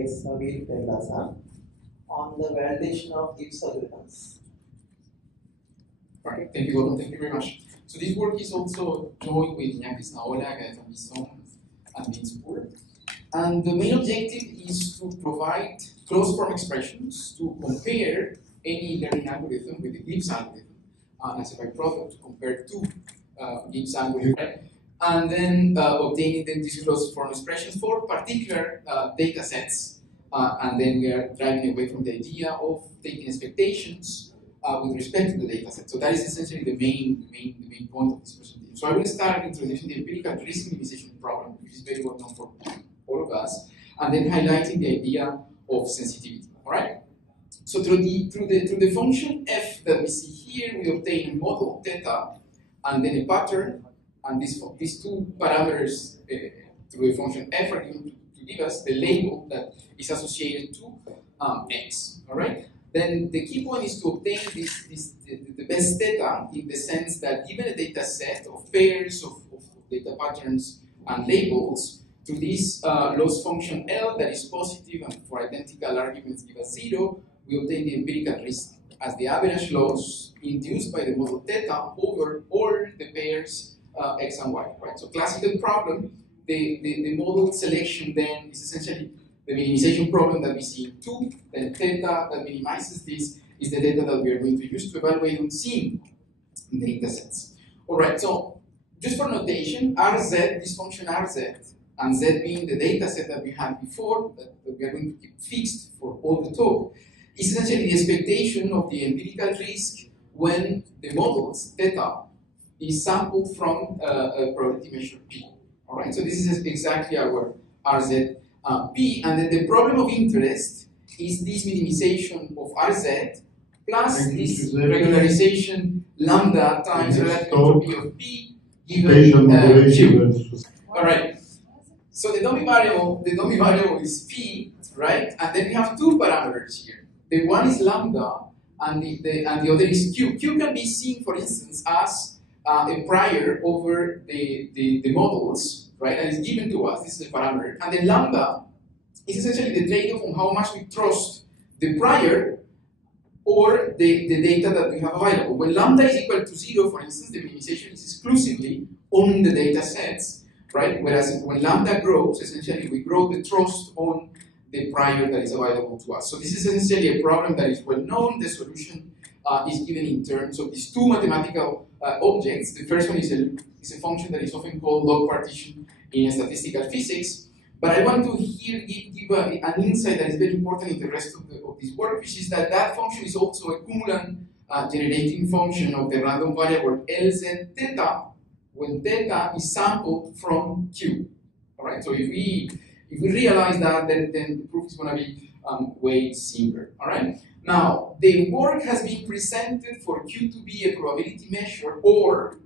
guys, Naveen Peglasa, on the validation of Gibbs algorithms. Right, thank you, Gordon. Thank you very much. So this work is also joined with Iñaki Snaola, Gaeta Bison, and Vince Poor. And the main objective is to provide closed form expressions to compare any learning algorithm with the Gibbs algorithm as a byproduct to compare two Gibbs algorithms, right? And then obtaining then these closed form expressions for particular data sets. And then we are driving away from the idea of taking expectations with respect to the data set. So that is essentially the main point of this presentation. So I will start introducing the empirical risk minimization problem, which is very well known for all of us, and then highlighting the idea of sensitivity. All right. So through the function f that we see here, we obtain a model theta, and then a pattern, and these two parameters through the function f are given to give us the label that is associated to x. All right. Then the key point is to obtain the best theta in the sense that given a data set of pairs of data patterns and labels, to this loss function L that is positive and for identical arguments give us 0, we obtain the empirical risk as the average loss induced by the model theta over all the pairs x and y. Right? So classical problem, the model selection then is essentially the minimization problem that we see in 2, then theta that minimizes this is the data that we are going to use to evaluate unseen data sets. Alright, so just for notation, Rz, this function Rz, and Z being the data set that we had before, that we are going to keep fixed for all the talk, is essentially the expectation of the empirical risk when the models, theta, is sampled from a probability measure P. Alright, so this is exactly our Rz P, and then the problem of interest is this minimization of Rz plus this regularization lambda times relative entropy of P given Q. Alright. So the dummy variable is P, right? And then we have two parameters here. The one is lambda, and the other is Q. Q can be seen, for instance, as a prior over the models, right? And it's given to us. This is the parameter. And the lambda is essentially the trade-off on how much we trust the prior or the data that we have available. When lambda is equal to 0, for instance, the minimization is exclusively on the data sets, right? Whereas when lambda grows, essentially we grow the trust on the prior that is available to us. So this is essentially a problem that is well known. The solution is given in terms of these two mathematical objects. The first one is a function that is often called log partition in statistical physics. But I want to here give an insight that is very important in the rest of this work, which is that function is also a cumulant generating function of the random variable Lz theta when theta is sampled from Q. All right. So if we realize that, then the proof is going to be way simpler. All right. Now the work has been presented for Q to be a probability measure or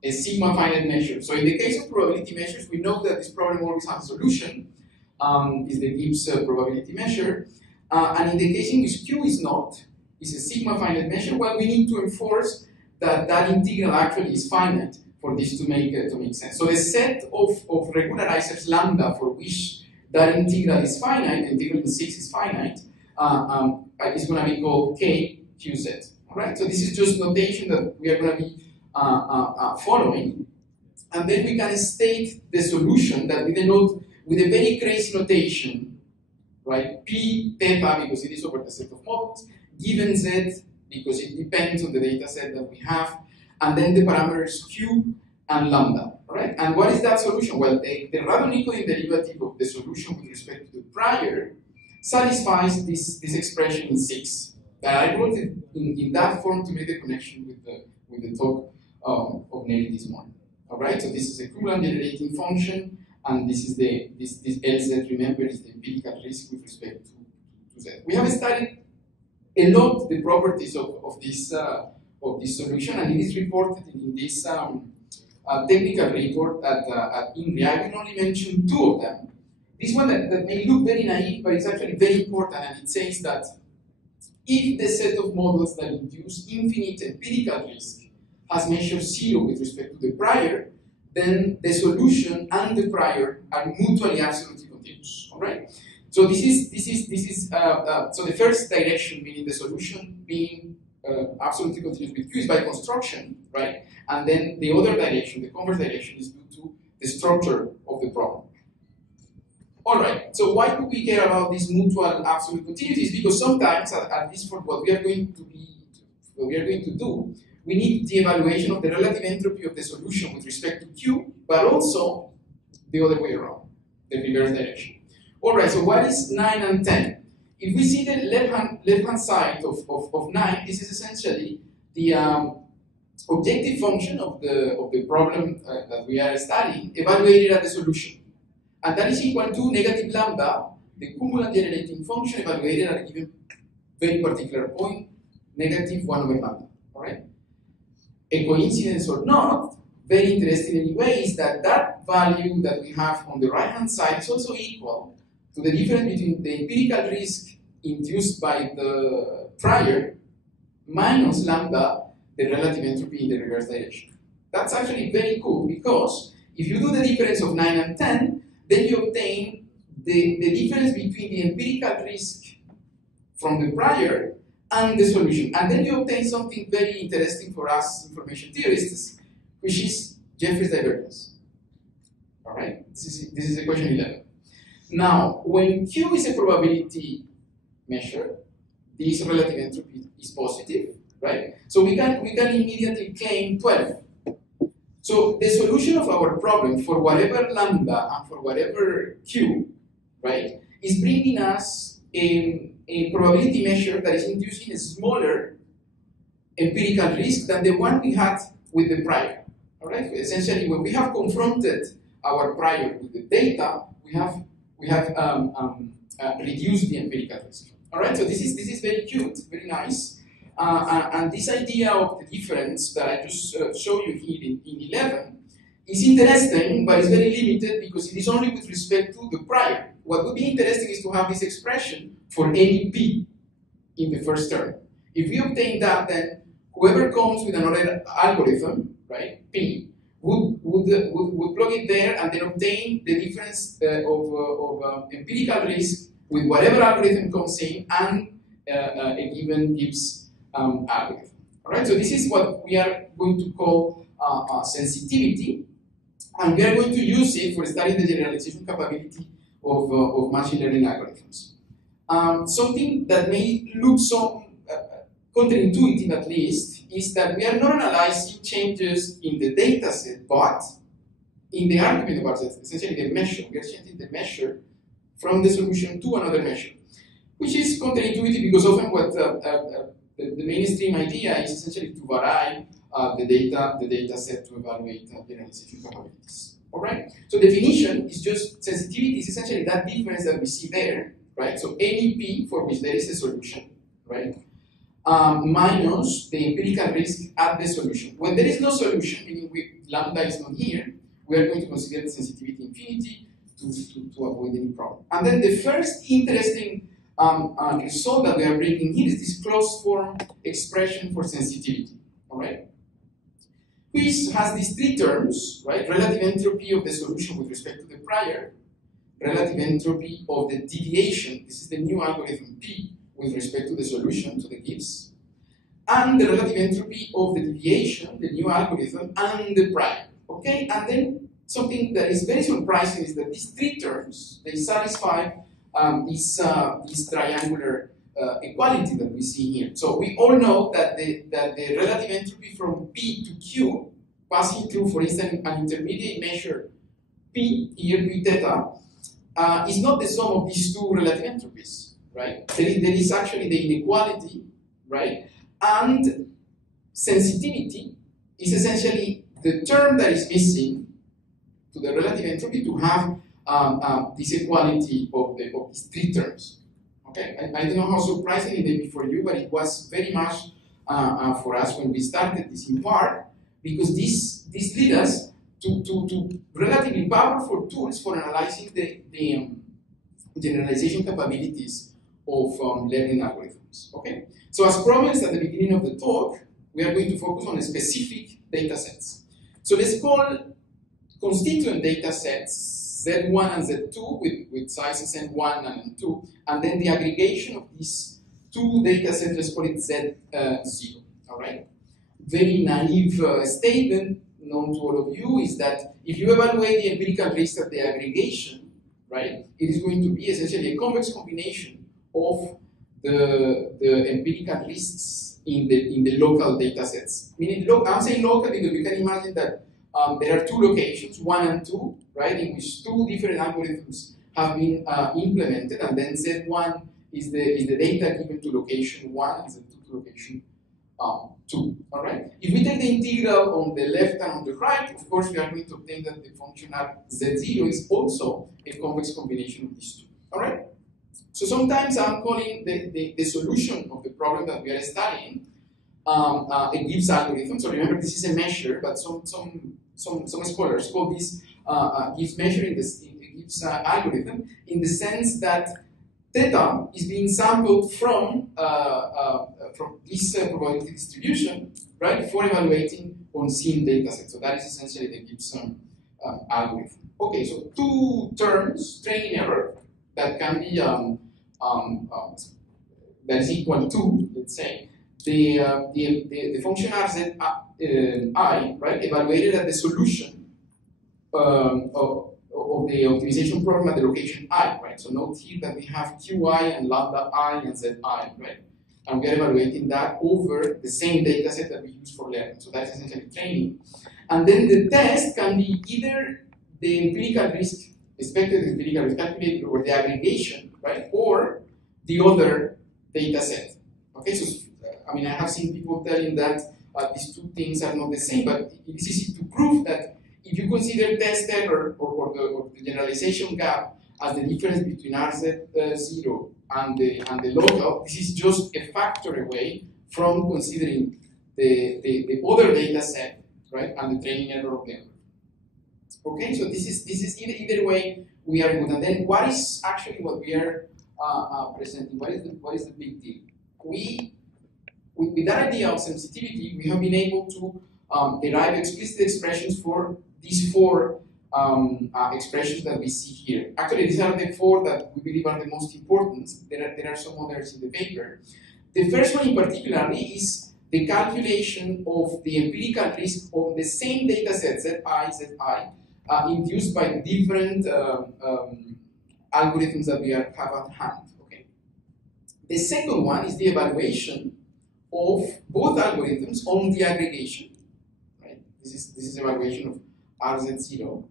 a sigma finite measure. So in the case of probability measures, we know that this problem always has a solution. Is the Gibbs probability measure, and in the case in which Q is not, is a sigma finite measure. Well, we need to enforce that integral actually is finite for this to make sense. So the set of regularizers lambda for which that integral is finite, the integral in 6 is finite, is going to be called KQZ. All right. So this is just notation that we are going to be following, and then we can state the solution that we denote with a very crazy notation, right? P theta because it is over the set of models, given Z because it depends on the data set that we have, and then the parameters Q and lambda, right? And what is that solution? Well, the Radon-Nikodym derivative of the solution with respect to the prior satisfies this expression in 6. I wrote it in that form to make the connection with the talk of Nelly this morning. All right, so this is a cumulant generating function, and this is this Lz. Remember, is the empirical risk with respect to Z. We have studied a lot the properties of this solution, and it is reported in this technical report at INRI. I will only mention 2 of them. This one that may look very naive, but it's actually very important, and it says that if the set of models that induce infinite empirical risk has measured 0 with respect to the prior, then the solution and the prior are mutually absolutely continuous. All right. So this is so the first direction, meaning the solution being absolutely continuous with Q, is by construction, right? And then the other direction, the converse direction, is due to the structure of the problem. All right. So why do we care about this mutual absolute continuities? Because sometimes, at least for what we are going to do, we need the evaluation of the relative entropy of the solution with respect to Q, but also the other way around, the reverse direction. All right, so what is 9 and 10? If we see the left-hand side of 9, this is essentially the objective function of the problem that we are studying, evaluated at the solution. And that is equal to negative lambda, the cumulant generating function evaluated at a given very particular point, negative 1 over lambda. All right? A coincidence or not, very interesting anyway, is that that value that we have on the right-hand side is also equal to the difference between the empirical risk induced by the prior minus lambda, the relative entropy in the reverse direction. That's actually very cool because if you do the difference of 9 and 10, then you obtain the difference between the empirical risk from the prior and the solution. And then you obtain something very interesting for us information theorists, which is Jeffreys divergence. All right, this is equation 11. Now, when Q is a probability measure, this relative entropy is positive, right? So we can immediately claim 12. So the solution of our problem for whatever lambda and for whatever Q, right, is bringing us a probability measure that is inducing a smaller empirical risk than the one we had with the prior. All right. Essentially, when we have confronted our prior with the data, we have reduced the empirical risk. All right. So this is very cute, very nice. And this idea of the difference that I just showed you here in 11 is interesting, but it's very limited because it is only with respect to the prior. What would be interesting is to have this expression for any p in the first term. If we obtain that, then whoever comes with another algorithm, right, p, would plug it there and then obtain the difference of empirical risk with whatever algorithm comes in and a given Gibbs algorithm. All right, so this is what we are going to call sensitivity, and we are going to use it for studying the generalization capability of machine learning algorithms. Something that may look so counterintuitive, at least, is that we are not analyzing changes in the dataset, but in the argument about it, essentially the measure. We are changing the measure from the solution to another measure, which is counterintuitive because often what the mainstream idea is essentially to vary the data set to evaluate generalization capabilities. All right. So definition is just sensitivity is essentially that difference that we see there, right? So any p for which there is a solution, right? Minus the empirical risk at the solution. When there is no solution, meaning lambda is not here, we are going to consider the sensitivity infinity to avoid any problem. And then the first interesting result that we are bringing here is this closed form expression for sensitivity, all right? Which has these three terms, right? Relative entropy of the solution with respect to the prior, relative entropy of the deviation, this is the new algorithm P, with respect to the solution, to the Gibbs, and the relative entropy of the deviation, the new algorithm, and the prior, okay? And then something that is very surprising is that these three terms, they satisfy this triangular equality that we see here. So we all know that the relative entropy from P to Q, passing through, for instance, an intermediate measure P, here P theta, is not the sum of these two relative entropies, right? There is actually the inequality, right? And sensitivity is essentially the term that is missing to the relative entropy to have this equality of these three terms. Okay, I don't know how surprising it may be for you, but it was very much for us when we started this in part, because this led us to relatively powerful tools for analyzing the generalization capabilities of learning algorithms. Okay, so as promised at the beginning of the talk, we are going to focus on specific data sets. So let's call constituent data sets Z1 and Z2 with sizes N1 and N2, and then the aggregation of these two data sets, let's call it Z0, all right? Very naive statement known to all of you is that if you evaluate the empirical risk at the aggregation, right, it is going to be essentially a convex combination of the empirical risks in the local data sets. Meaning, I'm saying local because we can imagine that there are two locations, 1 and 2, right, in which two different algorithms have been implemented, and then Z1 is the data given to location 1 and Z2 to location 2. All right. If we take the integral on the left and on the right, of course, we are going to obtain that the function at Z0 is also a convex combination of these two. All right. So sometimes I'm calling the solution of the problem that we are studying a Gibbs algorithm. So remember, this is a measure, but some scholars call this Gibbs measure in the Gibbs algorithm, in the sense that theta is being sampled from this probability distribution, right, for evaluating on seen data set. So that is essentially the Gibbs algorithm. Okay, so two terms, training error, that can be that is equal to, let's say, the function Rz I, right, evaluated at the solution of the optimization problem at the location I, right? So note here that we have Qi and lambda I and Zi, right? And we are evaluating that over the same data set that we use for learning. So that's essentially training. And then the test can be either the empirical risk, expected empirical risk calculated over the aggregation, right? Or the other data set. Okay, so I mean, I have seen people telling that these two things are not the same, but it is easy to prove that if you consider test error or the generalization gap as the difference between RZ0 and the local, this is just a factor away from considering the other data set, right, and the training error of the algorithm. Okay, so this is either way we are good. And then what is actually what we are presenting? What is the big deal? With that idea of sensitivity, we have been able to derive explicit expressions for these four expressions that we see here. Actually, these are the four that we believe are the most important. There are some others in the paper. The first one in particular is the calculation of the empirical risk of the same data set, Zi, induced by different algorithms that we have at hand. Okay. The second one is the evaluation of both algorithms on the aggregation. Right? This is evaluation of RZ0.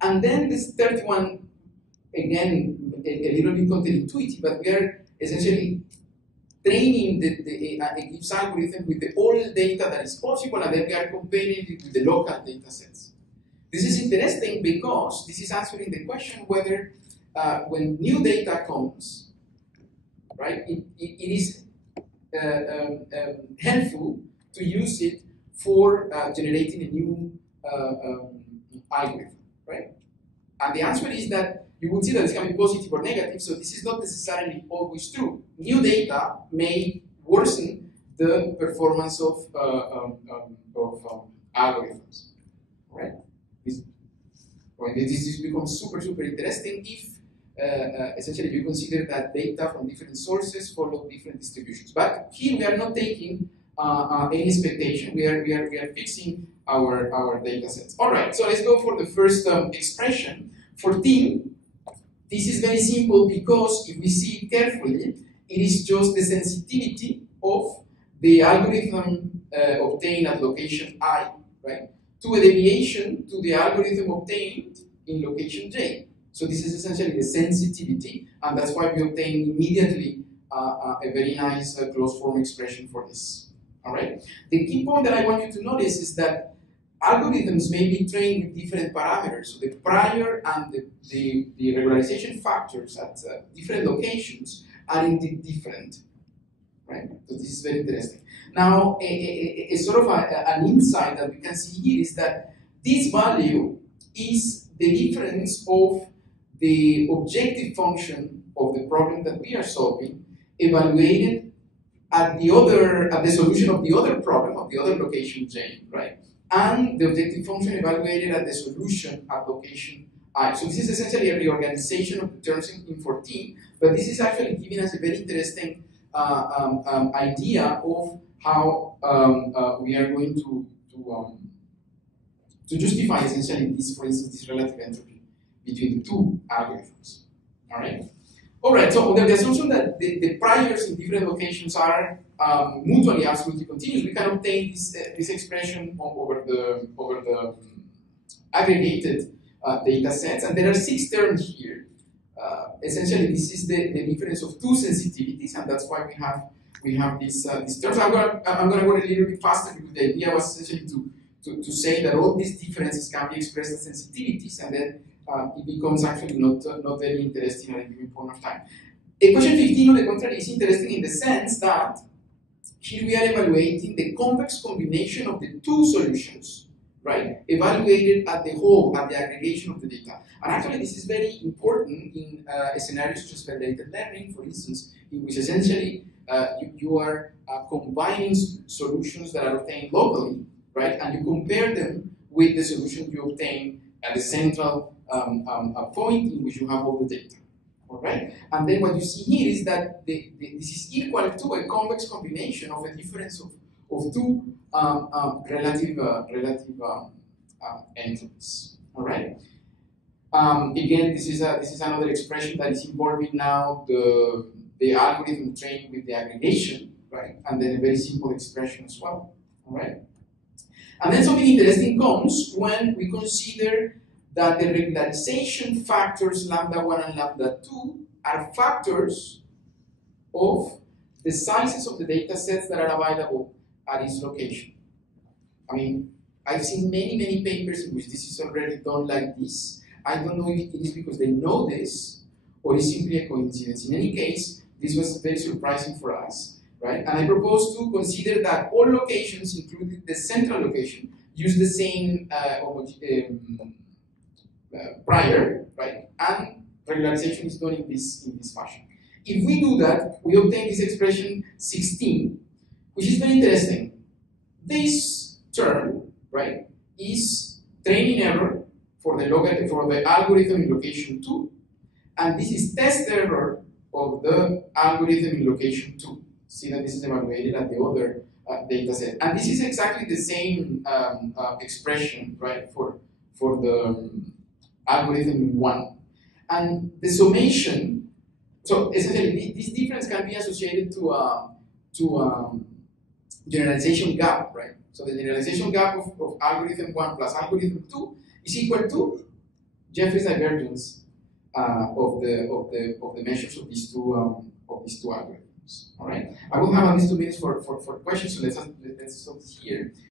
And then this third one, again, a little bit counterintuitive, but we are essentially training a Gibbs algorithm with the all data that is possible, and then we are comparing it with the local data sets. This is interesting because this is answering the question whether when new data comes, right, it is helpful to use it for generating a new algorithm, right? And the answer is that you will see that it's going to be positive or negative, so this is not necessarily always true. New data may worsen the performance of algorithms, right? This becomes super interesting if essentially you consider that data from different sources follow different distributions. But here we are not taking any expectation. We are fixing our data sets. All right. So let's go for the first expression for team. This is very simple because if we see it carefully, it is just the sensitivity of the algorithm obtained at location I, right, to a deviation to the algorithm obtained in location J. So this is essentially the sensitivity, and that's why we obtain immediately a very nice closed form expression for this. All right. The key point that I want you to notice is that algorithms may be trained with different parameters. So the prior and the regularization factors at different locations are indeed different. Right. So this is very interesting. Now, a sort of an insight that we can see here is that this value is the difference of the objective function of the problem that we are solving evaluated at the solution of the other problem of the other location J, right? And the objective function evaluated at the solution at location So this is essentially a reorganization of the terms in 14, but this is actually giving us a very interesting idea of how we are going to justify essentially this, for instance, this relative entropy between the two algorithms. All right. All right. So under the assumption that the priors in different locations are mutually absolutely continuous, we can obtain this expression over the aggregated data sets, and there are 6 terms here. Essentially, this is the difference of 2 sensitivities, and that's why we have these terms. I'm gonna go a little bit faster because the idea was essentially to say that all these differences can be expressed as sensitivities, and then it becomes actually not very interesting at a given point of time. Equation 15, on the contrary, is interesting in the sense that here we are evaluating the convex combination of the 2 solutions, right? Evaluated at the whole, at the aggregation of the data. And actually, this is very important in scenarios such as validated learning, for instance, in which essentially you are combining solutions that are obtained locally, right? And you compare them with the solution you obtain at the central point in which you have all the data. All right, and then what you see here is that this is equal to a convex combination of a difference of 2 relative entropies. All right. Again, this is another expression that is involving now the algorithm trained with the aggregation, right? And then a very simple expression as well. All right. And then something interesting comes when we consider that the regularization factors lambda 1 and lambda 2 are factors of the sizes of the data sets that are available at each location. I mean, I've seen many papers in which this is already done like this. I don't know if it is because they know this or it's simply a coincidence. In any case, this was very surprising for us, right? And I propose to consider that all locations, including the central location, use the same prior, right? And regularization is done in this fashion. If we do that, we obtain this expression 16, which is very interesting. This term, right, is training error for the algorithm in location 2, and this is test error of the algorithm in location 2. See that this is evaluated at the other data set, and this is exactly the same expression, right, for the algorithm in 1. And the summation, so essentially this difference can be associated to generalization gap, right? So the generalization gap of algorithm 1 plus algorithm 2 is equal to Jeffrey's divergence of the measures of these two algorithms. All right. I will have at least 2 minutes for questions, so let's stop here.